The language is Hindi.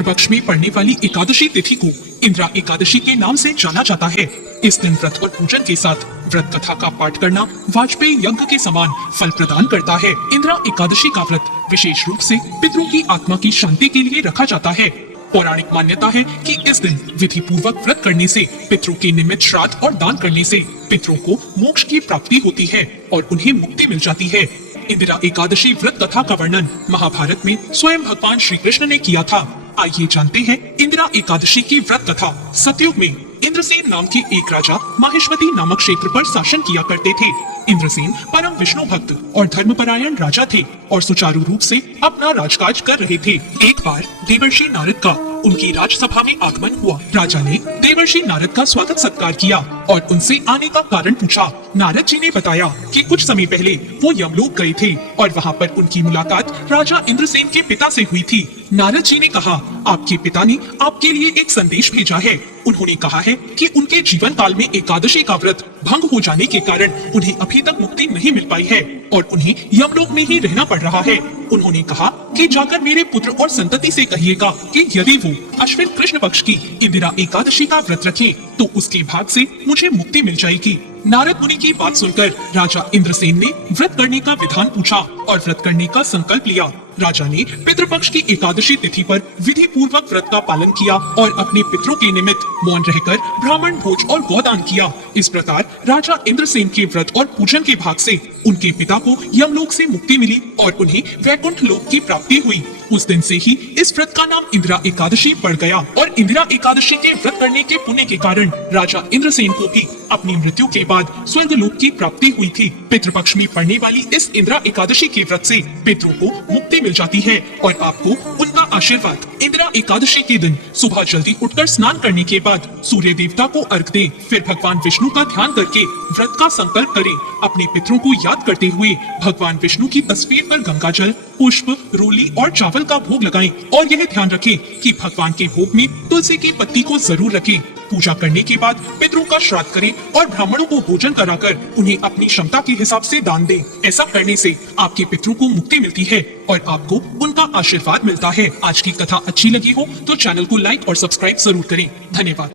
पितृपक्ष में पड़ने वाली एकादशी तिथि को इंदिरा एकादशी के नाम से जाना जाता है। इस दिन व्रत और पूजन के साथ व्रत कथा का पाठ करना वाजपेयी यज्ञ के समान फल प्रदान करता है। इंदिरा एकादशी का व्रत विशेष रूप से पितरों की आत्मा की शांति के लिए रखा जाता है। पौराणिक मान्यता है कि इस दिन विधि पूर्वक व्रत करने से, पितरों के निमित्त श्राद्ध और दान करने से पितरों को मोक्ष की प्राप्ति होती है और उन्हें मुक्ति मिल जाती है। इंदिरा एकादशी व्रत कथा का वर्णन महाभारत में स्वयं भगवान श्री कृष्ण ने किया था। आइए जानते हैं इंदिरा एकादशी की व्रत कथा। सतयुग में इंद्रसेन नाम के एक राजा माहेश्वती नामक क्षेत्र पर शासन किया करते थे। इंद्रसेन परम विष्णु भक्त और धर्मपरायण राजा थे और सुचारू रूप से अपना राजकाज कर रहे थे। एक बार देवर्षि नारद का उनकी राजसभा में आगमन हुआ। राजा ने देवर्षि नारद का स्वागत सत्कार किया और उनसे आने का कारण पूछा। नारद जी ने बताया कि कुछ समय पहले वो यमलोक गए थे और वहाँ पर उनकी मुलाकात राजा इंद्रसेन के पिता से हुई थी। नारद जी ने कहा, आपके पिता ने आपके लिए एक संदेश भेजा है। उन्होंने कहा है कि उनके जीवन काल में एकादशी का व्रत भंग हो जाने के कारण उन्हें अभी तक मुक्ति नहीं मिल पाई है और उन्हें यमलोक में ही रहना पड़ रहा है। उन्होंने कहा कि जाकर मेरे पुत्र और संतति से कहिएगा कि यदि वो अश्विन कृष्ण पक्ष की इंदिरा एकादशी का व्रत रखें तो उसके भाग से मुझे मुक्ति मिल जाएगी। नारद मुनि की बात सुनकर राजा इंद्रसेन ने व्रत करने का विधान पूछा और व्रत करने का संकल्प लिया। राजा ने पितृपक्ष की एकादशी तिथि पर विधि पूर्वक व्रत का पालन किया और अपने पितरों के निमित्त मौन रहकर ब्राह्मण भोज और गौदान किया। इस प्रकार राजा इंद्रसेन के व्रत और पूजन के भाग से उनके पिता को यमलोक से मुक्ति मिली और उन्हें वैकुंठ लोक की प्राप्ति हुई। उस दिन से ही इस व्रत का नाम इंदिरा एकादशी पड़ गया और इंदिरा एकादशी के व्रत करने के पुण्य के कारण राजा इंद्रसेन को भी अपनी मृत्यु के बाद स्वर्ग लोक की प्राप्ति हुई थी। पितृपक्ष में पड़ने वाली इस इंदिरा एकादशी के व्रत से पितरों को मुक्ति मिल जाती है और आपको उनका आशीर्वाद। इंदिरा एकादशी के दिन सुबह जल्दी उठकर स्नान करने के बाद सूर्य देवता को अर्घ दें, फिर भगवान विष्णु का ध्यान करके व्रत का संकल्प करें। अपने पितरों को याद करते हुए भगवान विष्णु की तस्वीर पर गंगा जल, पुष्प, रोली और चावल का भोग लगाएं और यह ध्यान रखें कि भगवान के भोग में तुलसी की पत्ती को जरूर रखें। पूजा करने के बाद पितरों का श्राद्ध करें और ब्राह्मणों को भोजन कराकर उन्हें अपनी क्षमता के हिसाब से दान दें। ऐसा करने से आपके पितरों को मुक्ति मिलती है और आपको उनका आशीर्वाद मिलता है। आज की कथा अच्छी लगी हो तो चैनल को लाइक और सब्सक्राइब जरूर करें। धन्यवाद।